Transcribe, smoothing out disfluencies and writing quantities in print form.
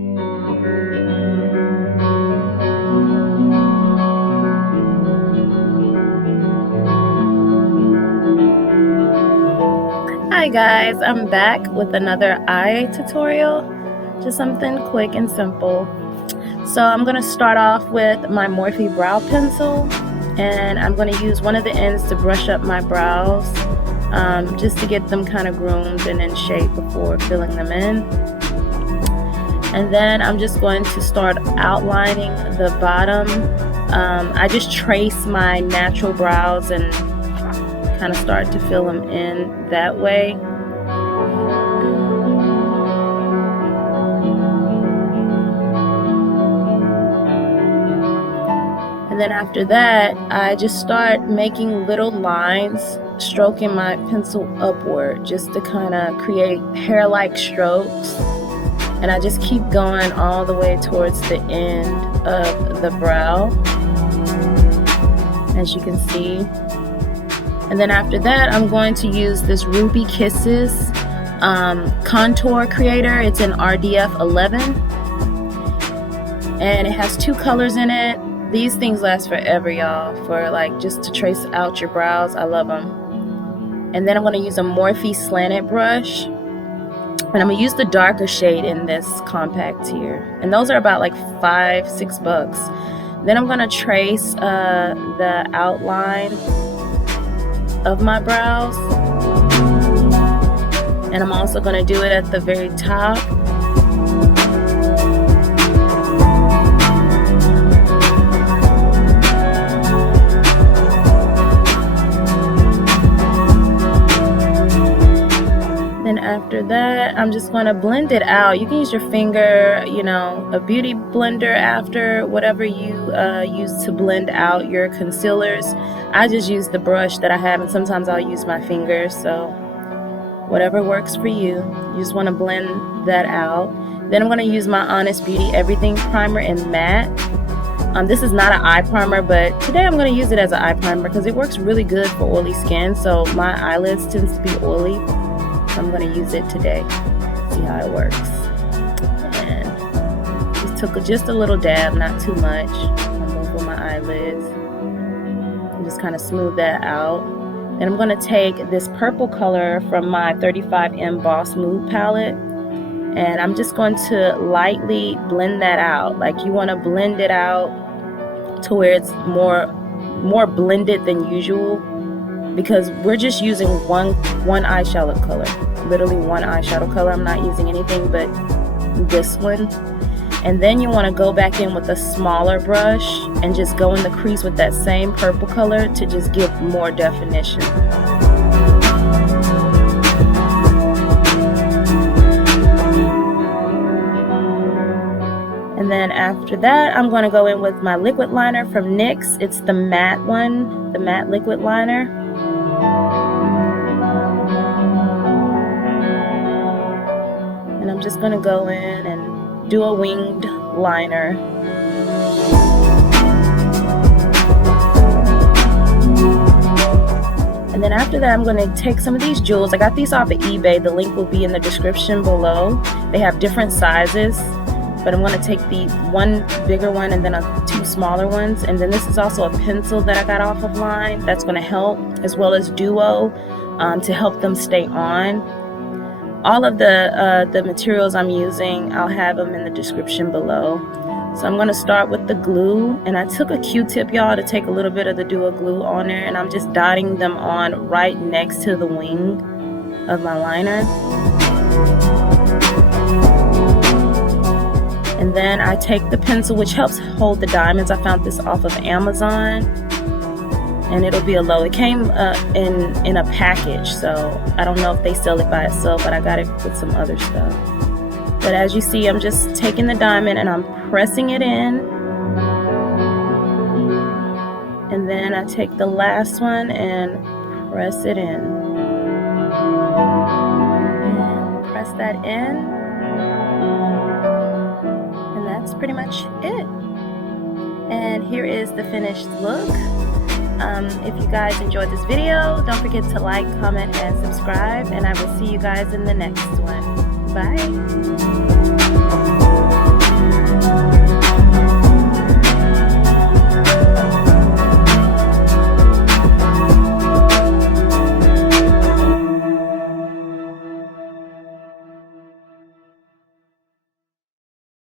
Hi guys, I'm back with another eye tutorial, just something quick and simple. So I'm going to start off with my Morphe brow pencil, and I'm going to use one of the ends to brush up my brows, just to get them kind of groomed and in shape before filling them in. And then I'm just going to start outlining the bottom. I just trace my natural brows and kind of start to fill them in that way. And then after that, I just start making little lines, stroking my pencil upward just to kind of create hair-like strokes. And I just keep going all the way towards the end of the brow, as you can see. And then after that, I'm going to use this Ruby Kisses contour creator. It's in RDF 11, and it has 2 colors in it. These things last forever, y'all, for like just to trace out your brows. I love them. And then I'm going to use a Morphe slanted brush, and I'm going to use the darker shade in this compact here, and those are about like $5-6 bucks. Then I'm going to trace the outline of my brows, and I'm also going to do it at the very top. Then after that, I'm just going to blend it out. You can use your finger, you know, a beauty blender after, whatever you use to blend out your concealers. I just use the brush that I have, and sometimes I'll use my fingers, so whatever works for you. You just want to blend that out. Then I'm going to use my Honest Beauty Everything Primer in matte. This is not an eye primer, but today I'm going to use it as an eye primer because it works really good for oily skin. So my eyelids tends to be oily, so I'm going to use it today. See how it works. And just took just a little dab, not too much, on both of my eyelids. Just kind of smooth that out. Then I'm going to take this purple color from my 35M Boss Mood palette, and I'm just going to lightly blend that out. Like, you want to blend it out to where it's more blended than usual, because we're just using one eyeshadow color, literally one eyeshadow color. I'm not using anything but this one. And then you want to go back in with a smaller brush and just go in the crease with that same purple color to just give more definition. And then after that, I'm going to go in with my liquid liner from NYX. It's the matte one, the matte liquid liner. And I'm just going to go in and do a winged liner. And then after that, I'm going to take some of these jewels. I got these off of eBay. The link will be in the description below. They have different sizes, but I'm going to take the one bigger one and then 2 smaller ones. And then this is also a pencil that I got off of line that's going to help, as well as Duo to help them stay on. All of the materials I'm using, I'll have them in the description below. So I'm going to start with the glue, and I took a Q-tip, y'all, to take a little bit of the Duo glue on there, and I'm just dotting them on right next to the wing of my liner. And then I take the pencil, which helps hold the diamonds. I found this off of Amazon, and it'll be a low. It came in a package, so I don't know if they sell it by itself, but I got it with some other stuff. But as you see, I'm just taking the diamond and I'm pressing it in, and then I take the last one and press it in, and press that in, and that's pretty much it. And here is the finished look. If you guys enjoyed this video, don't forget to like, comment, and subscribe, and I will see you guys in the next one. Bye.